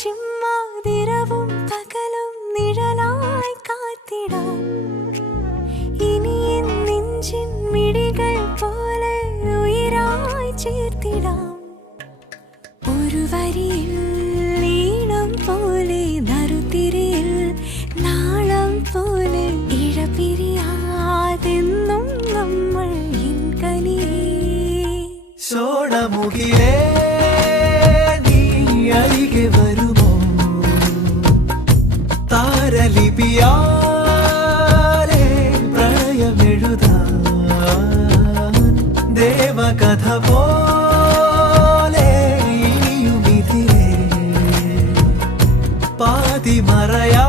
ചിമ്മാതിരവും പകലും നിഴലായി കാത്തിടാം. ഇനി എൻ നെഞ്ചിൻ മിഴികൾ പോലെ ഉയരായി ചേർത്തിടാം. ഒരു വരിയിൽ ഈണം പോലെ നറുതിരിയിൽ നാളം പോലെ ഇഴപിരിയാതെന്നും നമ്മൾ എൻ കനിയേ. സോണമുകിലേ നീ അരികെ വരുമോ? താരലിപിയാലേ പ്രണയമെഴുതാൻ ദേവകഥ പോലെ ഇനിയുമിതിരെ പാതിമറയാ